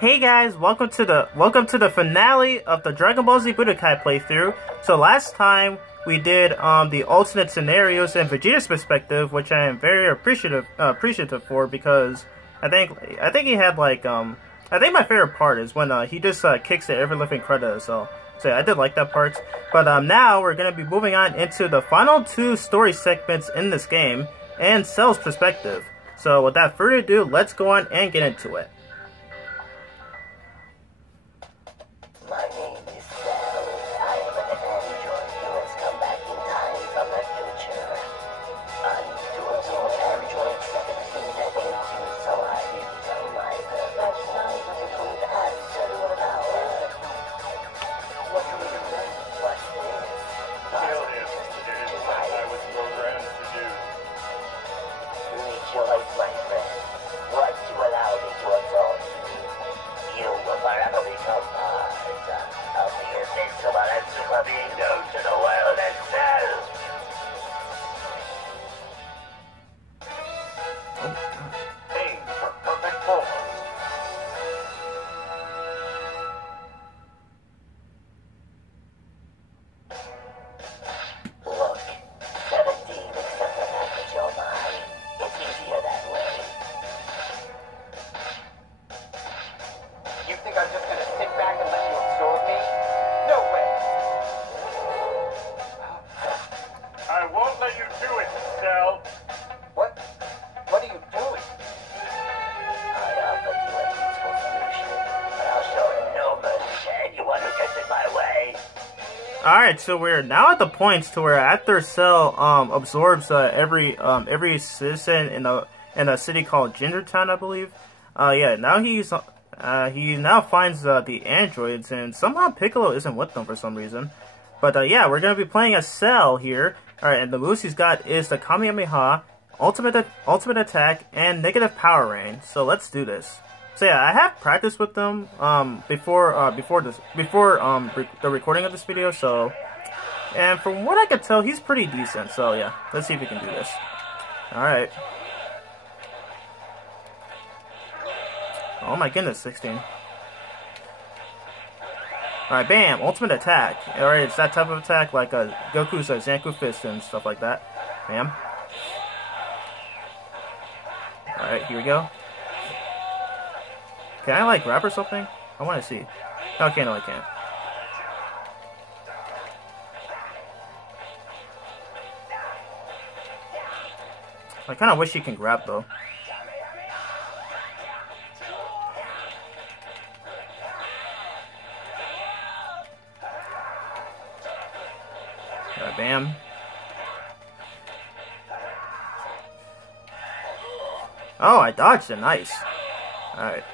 Hey guys, welcome to the finale of the Dragon Ball Z Budokai playthrough. So last time we did the alternate scenarios and Vegeta's perspective, which I am very appreciative for, because I think he had like I think my favorite part is when he just kicks the ever living Krillin. So yeah, I did like that part. But now we're gonna be moving on into the final two story segments in this game and Cell's perspective. So without further ado, let's go on and get into it. My name is Cell. I am an android who has come back in time from the future. I'm to absorb android 17 decades so I can become my perfect son to prove absolute power. What do we do next? What's this? Kill him. It is what I was programmed to do. Rejoice, my friend. Once you allow me to absorb you, you will forever become part of the invincible and super being known to the world as Cell. Aim for perfect form. Look, 17 except the package you're mine. It's easier that way. You think I'm just gonna sit back and let you absorb me? No way! I won't let you do it, Cell. What? What are you doing? I offered you a peaceful solution, but I'll show no mercy to anyone who gets in my way. Alright, so we're now at the points to where after Cell absorbs every citizen in a city called Gingertown, I believe. Yeah, now he now finds the androids, and somehow Piccolo isn't with them for some reason. But yeah, we're gonna be playing as Cell here. Alright, and the moves he's got is the Kamehameha, ultimate attack, and negative power rain. So let's do this. So yeah, I have practiced with them before the recording of this video. So, and from what I could tell, he's pretty decent. So yeah, let's see if we can do this. All right. Oh my goodness, 16. All right, bam, ultimate attack. All right, it's that type of attack like Goku's Zanku Fist and stuff like that. Bam. All right, here we go. Can I like rap or something? I want to see. Okay, no I can't. I kind of wish he can grab though. Alright, bam. Oh, I dodged it. Nice. Alright.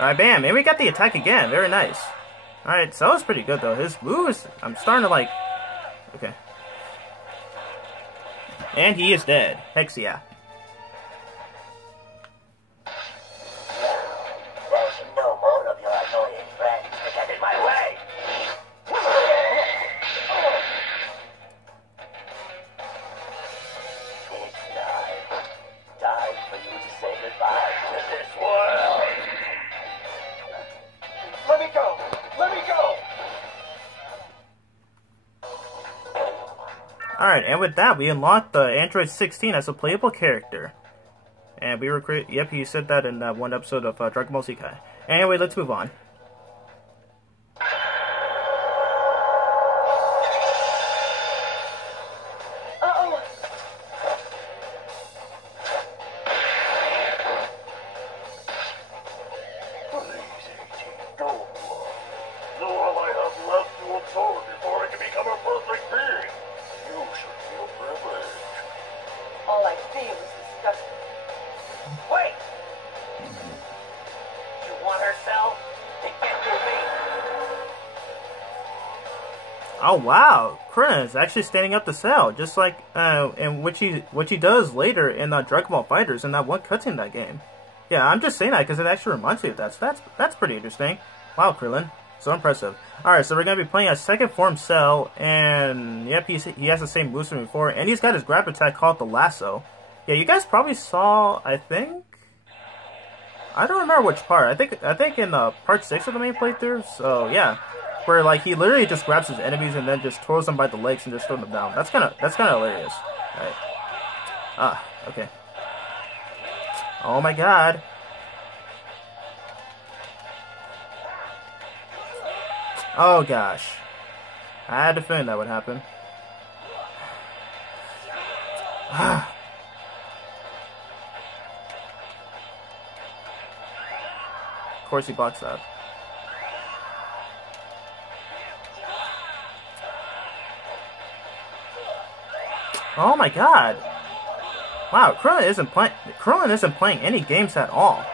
Alright, bam, and we got the attack again. Very nice. Alright, so that was pretty good, though. His moves, I'm starting to like... Okay. And he is dead. Hex yeah. There's no more of your annoying friends to get in my way. It's time for you to say goodbye to this world. Let me go! Let me go! Alright, and with that, we unlocked the Android 16 as a playable character. And we were yep, he said that in that one episode of Dragon Ball Z Kai. Anyway, let's move on. Uh-oh. Please, 18, go. So all I have left to absorb before I can become a perfect being. You should feel privileged. All I feel is disgusting. Wait! You want her, Cell? Then get through me. Oh wow, Krillin is actually standing up to Cell, just like in which he does later in Dragon Ball FighterZ in that one cutscene in that game. Yeah, I'm just saying that because it actually reminds me of that. So that's pretty interesting. Wow, Krillin, so impressive. All right, so we're gonna be playing a second form Cell, and yep, he has the same moves from before, and he's got his grab attack called the Lasso. Yeah, you guys probably saw, I think. I don't remember which part. I think in part 6 of the main playthrough. So yeah, where like he literally just grabs his enemies and then just twirls them by the legs and just throws them down. That's kind of hilarious. All right. Ah, okay. Oh my god. Oh gosh. I had a feeling that would happen. Of course he blocks that. Oh my god. Wow, Krillin isn't playing any games at all.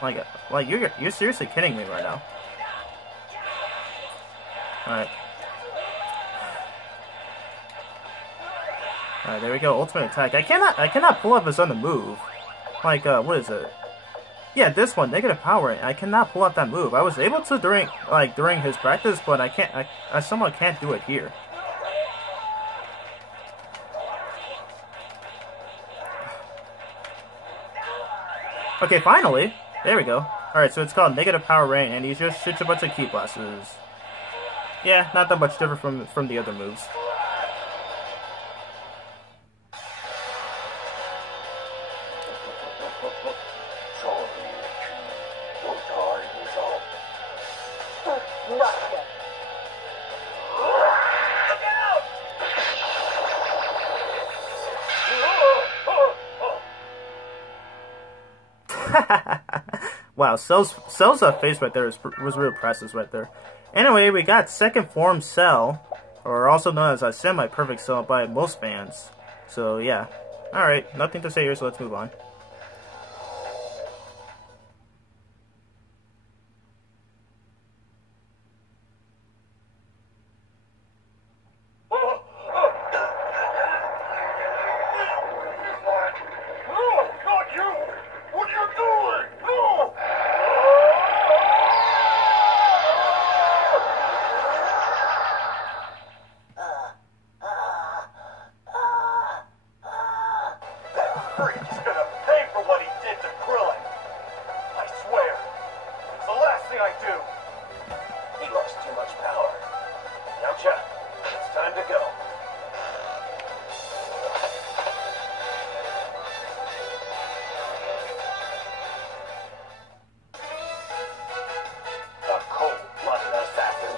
Like you're seriously kidding me right now. Alright. Alright, there we go. Ultimate attack. I cannot pull up his other move. Like, what is it? Yeah, this one, negative power. I cannot pull up that move. I was able to during his practice, but I somehow can't do it here. Okay, finally. There we go. Alright, so it's called Negative Power Rain, and he just shoots a bunch of ki blasters. Yeah, not that much different from the other moves. Not yet. Wow, Cell's face right there was real priceless right there. Anyway, we got second form Cell, or also known as a semi-perfect Cell by most fans. So yeah, all right, nothing to say here, so let's move on. Freak's gonna pay for what he did to Krillin. I swear. It's the last thing I do. He lost too much power. Yamcha, it's time to go. A cold-blooded assassin.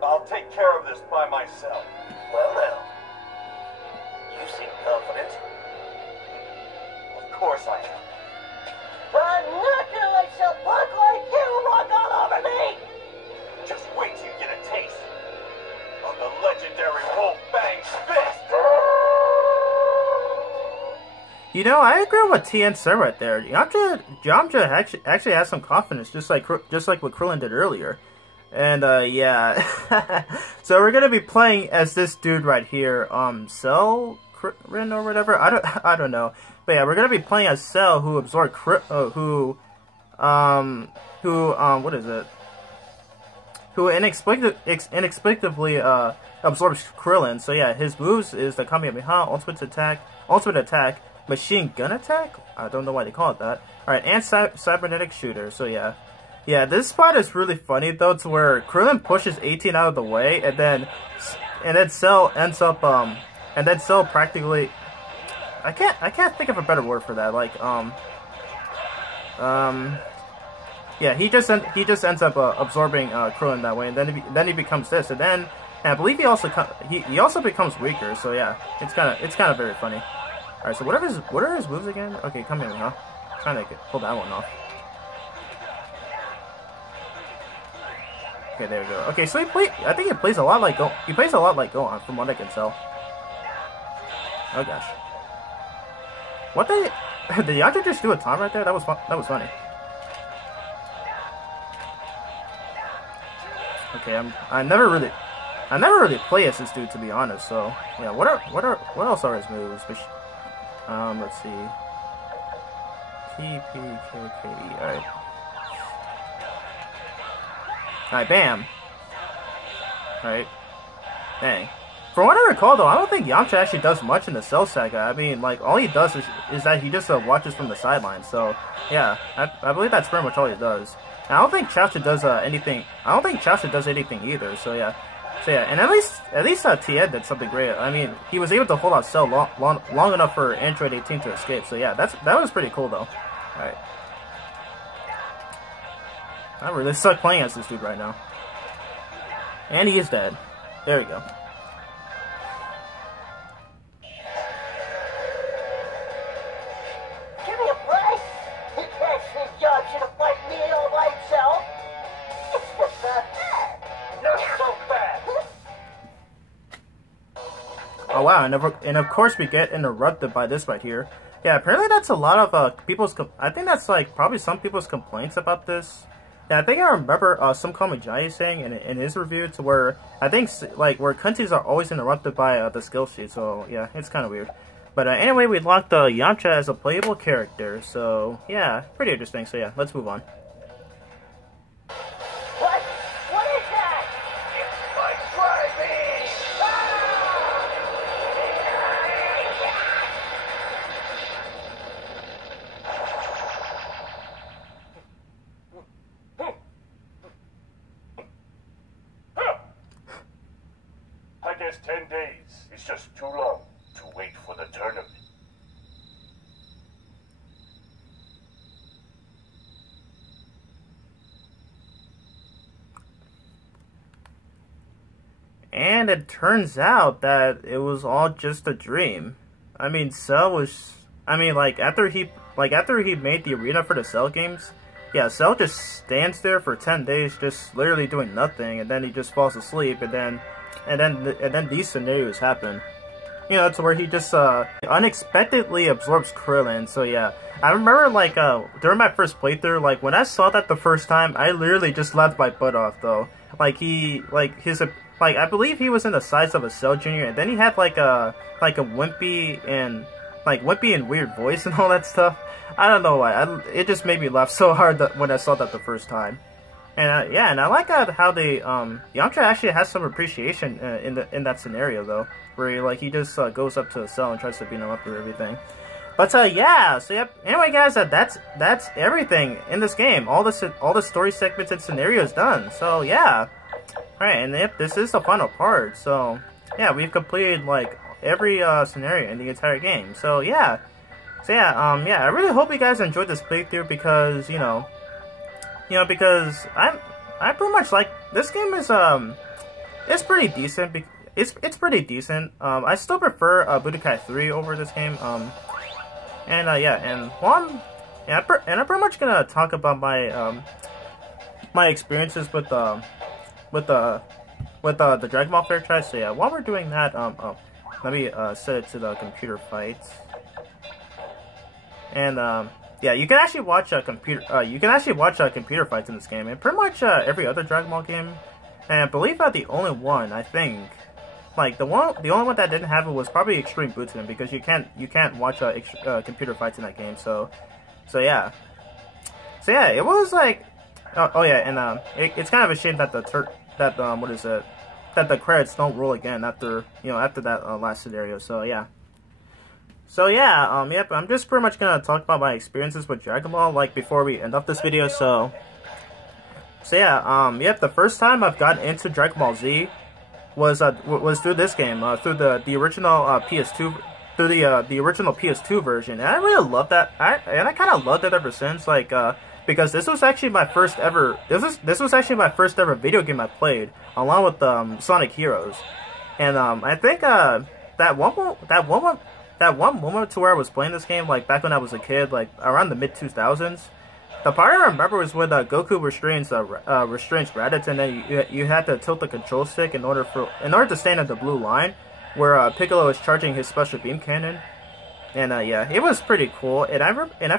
I'll take care of this by myself. Well now, you seem confident. Of course I am. I'm not gonna let some punk like you walk all over me! Just wait till you get a taste of the legendary Wolf Fang's fist. You know, I agree with what TN said right there. Yamcha actually has some confidence, just like what Krillin did earlier. And yeah, so we're gonna be playing as this dude right here, Cell Krillin or whatever. I don't know, but yeah, we're gonna be playing as Cell, who absorbed who what is it? Who inexplicably absorbs Krillin. So yeah, his moves is the Kamehameha, ultimate attack, machine gun attack. I don't know why they call it that. All right, and cybernetic shooter. So yeah. Yeah, this spot is really funny though, to where Krillin pushes 18 out of the way, and then Cell ends up practically, I can't think of a better word for that. Like yeah, he just ends up absorbing Krillin that way, and then he becomes this, and I believe he also becomes weaker. So yeah, it's kind of very funny. All right, so what are his moves again? Okay, come here, huh? Trying to pull that one off. Okay, there we go. Okay, so I think he plays a lot like Gohan, from what I can tell. Oh gosh, what did Yamcha just do a time right there? That was funny. Okay, I never really play as this dude, to be honest. So yeah, what else are his moves? Let's see. TPKKE. All right. Alright, bam. Alright. Dang. from what I recall, though, I don't think Yamcha actually does much in the Cell Saga. I mean, like, all he does is that he just watches from the sidelines. So, yeah, I believe that's pretty much all he does. And I don't think Chaozu does anything. I don't think Chaozu does anything either. So yeah, and at least Tien did something great. I mean, he was able to hold out Cell long enough for Android 18 to escape. So yeah, that was pretty cool though. All right, I really suck playing as this dude right now. And he is dead. There we go. Give me a break! You can't sneak Yamcha to fight me all by himself! It's just not fair! Not so fast! Oh wow, and of course we get interrupted by this right here. Yeah, apparently that's a lot of people's. I think that's like probably some people's complaints about this. Yeah, I think I remember some Kamijai saying in his review to where I think like where countries are always interrupted by the skill sheet. So yeah, it's kind of weird. But anyway, we locked Yamcha as a playable character. So yeah, pretty interesting. So yeah, let's move on. What? What is that? It's my driving! I guess 10 days is just too long to wait for the tournament. And it turns out that it was all just a dream. I mean, Cell was. I mean, like after he made the arena for the Cell games, yeah, Cell just stands there for 10 days, just literally doing nothing, and then he just falls asleep, and then these scenarios happen. You know, to where he just unexpectedly absorbs Krillin. So yeah, I remember like during my first playthrough, like when I saw that the first time, I literally just laughed my butt off though. Like I believe he was in the size of a Cell Junior, and then he had like a wimpy and weird voice and all that stuff. I don't know why. It just made me laugh so hard when I saw that the first time. And yeah, and I like how they Yamcha actually has some appreciation in that scenario though, where he just goes up to Cell and tries to beat him up or everything. But yeah, so yep. Anyway, guys, that's everything in this game. All the story segments and scenarios done. So yeah, alright, and yep, this is the final part. So yeah, we've completed like every scenario in the entire game. So yeah, I really hope you guys enjoyed this playthrough because because I pretty much like this game is it's pretty decent. It's pretty decent. I still prefer Budokai 3 over this game. And I'm pretty much gonna talk about my my experiences with the Dragon Ball franchise. So yeah, while we're doing that, let me set it to the computer fights. And yeah, you can actually watch computer fights in this game, and pretty much every other Dragon Ball game. And I believe the only one, I think, like the only one that didn't have it was probably Extreme Butoden, because you can't watch computer fights in that game. So yeah, it was like, oh yeah, and it's kind of a shame that that the credits don't roll again after that last scenario. So yeah. Yep, I'm just pretty much gonna talk about my experiences with Dragon Ball, like, before we end off this video. So yeah, yep, the first time I've gotten into Dragon Ball Z was through this game, through the original PS2, through the original PS2 version, and I really loved that. I kind of loved it ever since, like, because this was actually my first ever video game I played, along with Sonic Heroes, and I think that one moment to where I was playing this game, like back when I was a kid, like around the mid 2000s. The part I remember was when Goku restrains Raditz, and then you had to tilt the control stick in order to stand at the blue line, where Piccolo is charging his special beam cannon. And yeah, it was pretty cool. And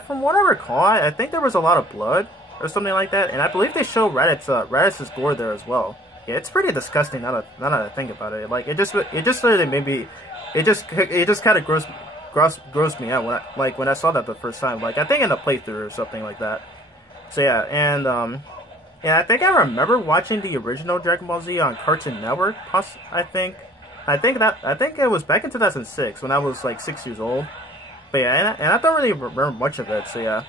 from what I recall, I think there was a lot of blood or something like that. And I believe they show Raditz's gore there as well. Yeah, it's pretty disgusting now that I think about it. Like it just literally made me. It just kind of grossed me out when I saw that the first time. Like I think in a playthrough or something like that. So yeah, and I think I remember watching the original Dragon Ball Z on Cartoon Network. I think I think it was back in 2006 when I was like 6 years old. But yeah, and I don't really remember much of it. So yeah,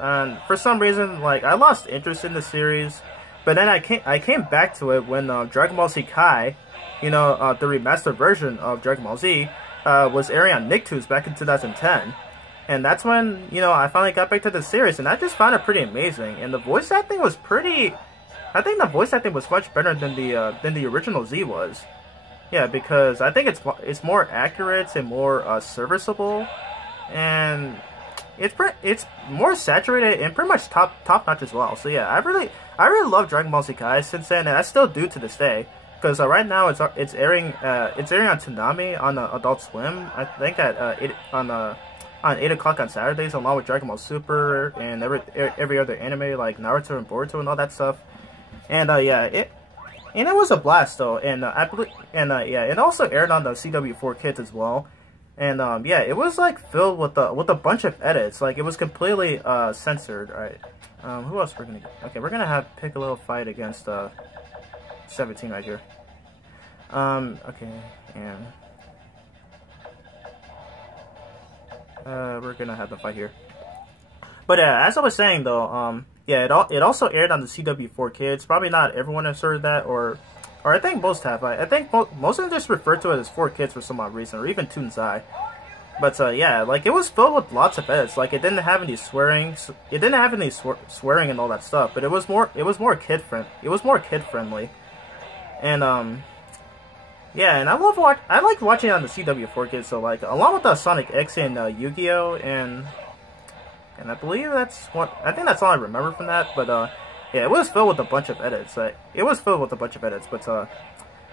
and for some reason, like I lost interest in the series. But then I came back to it when Dragon Ball Z Kai, the remastered version of Dragon Ball Z, was airing on Nicktoons back in 2010. And that's when, I finally got back to the series, and I just found it pretty amazing. And the voice acting was I think the voice acting was much better than the original Z was. Yeah, because I think it's more accurate and more serviceable, and it's more saturated and pretty much top notch as well. So yeah, I really love Dragon Ball Z Kai since then, and I still do to this day. Because right now it's airing on Toonami on Adult Swim. I think at 8 o'clock on Saturdays, along with Dragon Ball Super and every other anime like Naruto and Boruto and all that stuff. And it was a blast though, and I believe, it also aired on the CW4 Kids as well. And it was like filled with a bunch of edits. Like it was completely censored. All right, who else we're gonna get? Okay, we're gonna have Piccolo fight against 17 right here. Okay, and we're gonna have the fight here. But as I was saying though, it also aired on the CW4 Kids. Probably not everyone has heard that, or I think most have. I think most of them just refer to it as 4 Kids for some odd reason, or even Toonsai. But yeah, like it was filled with lots of edits. Like it didn't have any swearing. It didn't have any swearing and all that stuff. But it was more kid friendly. And yeah, and I like watching it on the CW4 Kids. So like along with Sonic X and Yu-Gi-Oh and I believe I think that's all I remember from that. But yeah, it was filled with a bunch of edits. But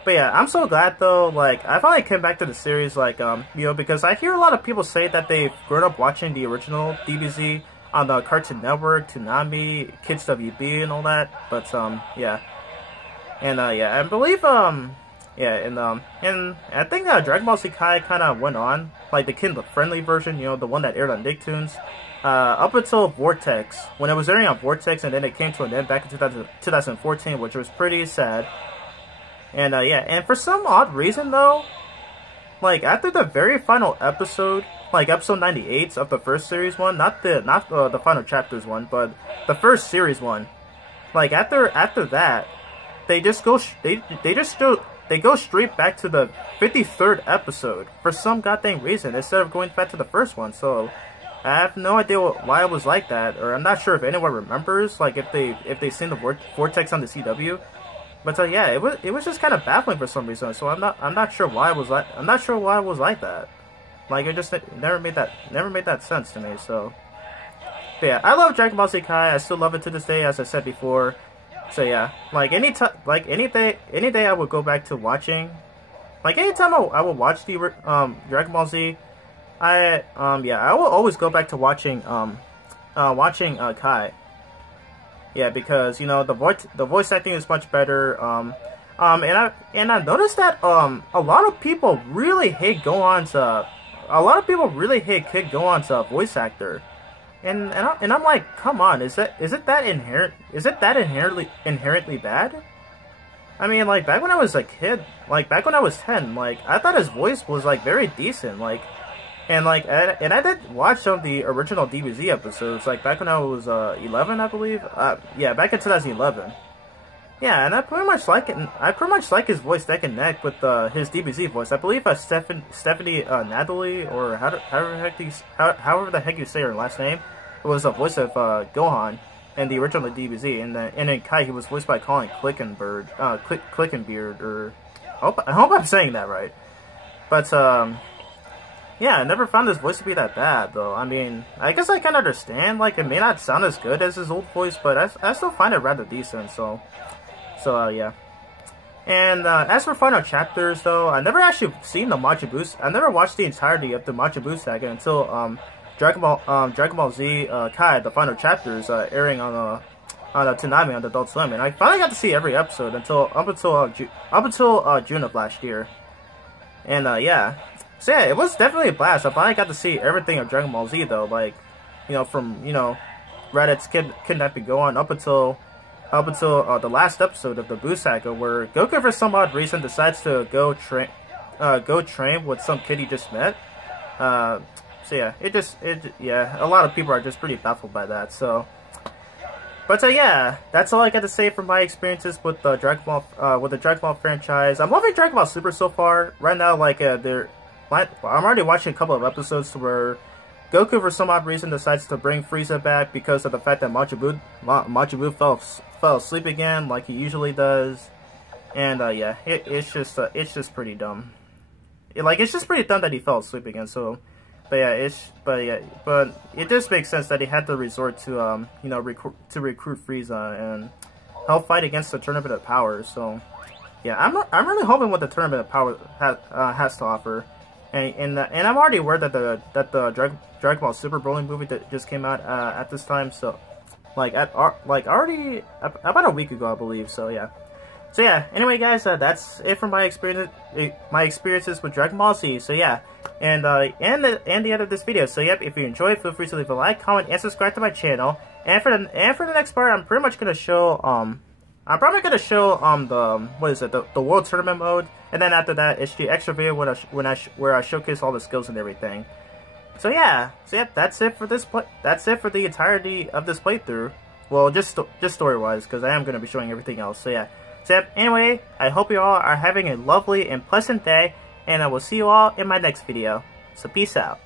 yeah, I'm so glad though. Like I finally came back to the series. Like because I hear a lot of people say that they've grown up watching the original DBZ on the Cartoon Network, Toonami, Kids WB, and all that. But yeah, and I believe and I think Dragon Ball Z Kai kind of went on, like the kid-friendly version, the one that aired on Nicktoons, up until Vortex, when it was airing on Vortex, and then it came to an end back in 2014, which was pretty sad. And and for some odd reason though, like after the very final episode, like episode 98 of the first series one, not the final chapters one, but the first series one, like after that, they go straight back to the 53rd episode for some goddamn reason instead of going back to the first one. So I have no idea why it was like that, or I'm not sure if anyone remembers, like if they seen the Vortex on the CW. But yeah, it was just kind of baffling for some reason. So I'm not sure why it was like that. Like it just never made that sense to me. So but yeah, I love Dragon Ball Z Kai. I still love it to this day, as I said before. So yeah, like any day I would go back to watching, like anytime I would watch the Dragon Ball Z, I will always go back to watching Kai. Yeah, because the voice acting is much better. And I noticed that a lot of people really hate Kid Gohan's voice actor. And I'm like, come on, is it that inherently bad? I mean, like back when I was a kid, like back when I was 10, like I thought his voice was like very decent, like, and I did watch some of the original DBZ episodes, like back when I was 11, I believe. Yeah, back in 2011. Yeah, and I pretty much like it. I pretty much like his voice neck and neck with his DBZ voice. I believe Stephanie Natalie, or however the heck you say her last name, was the voice of Gohan in the original DBZ, and in Kai he was voiced by Colin Clickenbeard, or I hope I'm saying that right. But yeah, I never found his voice to be that bad though. I mean, I guess I can understand, like it may not sound as good as his old voice, but I still find it rather decent. So yeah. And as for final chapters, though, I never actually seen the Majin Buu. I never watched the entirety of the Majin Buu saga until Dragon Ball Z Kai, the final chapters, airing on Toonami on Adult Swim, and I finally got to see every episode up until June of last year. And yeah, so yeah, it was definitely a blast. I finally got to see everything of Dragon Ball Z, though, like from Raditz kidnapping Gohan up until the last episode of the Buu saga, where Goku for some odd reason decides to go go train with some kid he just met. So yeah, a lot of people are just pretty baffled by that. So, but yeah, that's all I got to say from my experiences with the Dragon Ball franchise. I'm loving Dragon Ball Super so far. Right now, like I'm already watching a couple of episodes where Goku, for some odd reason, decides to bring Frieza back because of the fact that Majin Buu fell asleep again, like he usually does. And yeah, it's just pretty dumb. It's just pretty dumb that he fell asleep again. So, but it just makes sense that he had to resort to recruit Frieza and help fight against the Tournament of Power. So, yeah, I'm really hoping what the Tournament of Power has to offer. And I'm already aware that the Dragon Ball Super Broly movie that just came out at this time. So, already about a week ago, I believe. So yeah. So yeah, anyway guys, that's it from my experiences with Dragon Ball Z. So yeah, and the end of this video. So yep, if you enjoyed, feel free to leave a like, comment, and subscribe to my channel. And for the next part, I'm pretty much gonna show I'm probably gonna show the World Tournament mode, and then after that it's the extra video where I showcase all the skills and everything. So yeah, that's it for that's it for the entirety of this playthrough. Well, just story-wise, because I am gonna be showing everything else. So yeah. So anyway, I hope you all are having a lovely and pleasant day, and I will see you all in my next video. So peace out.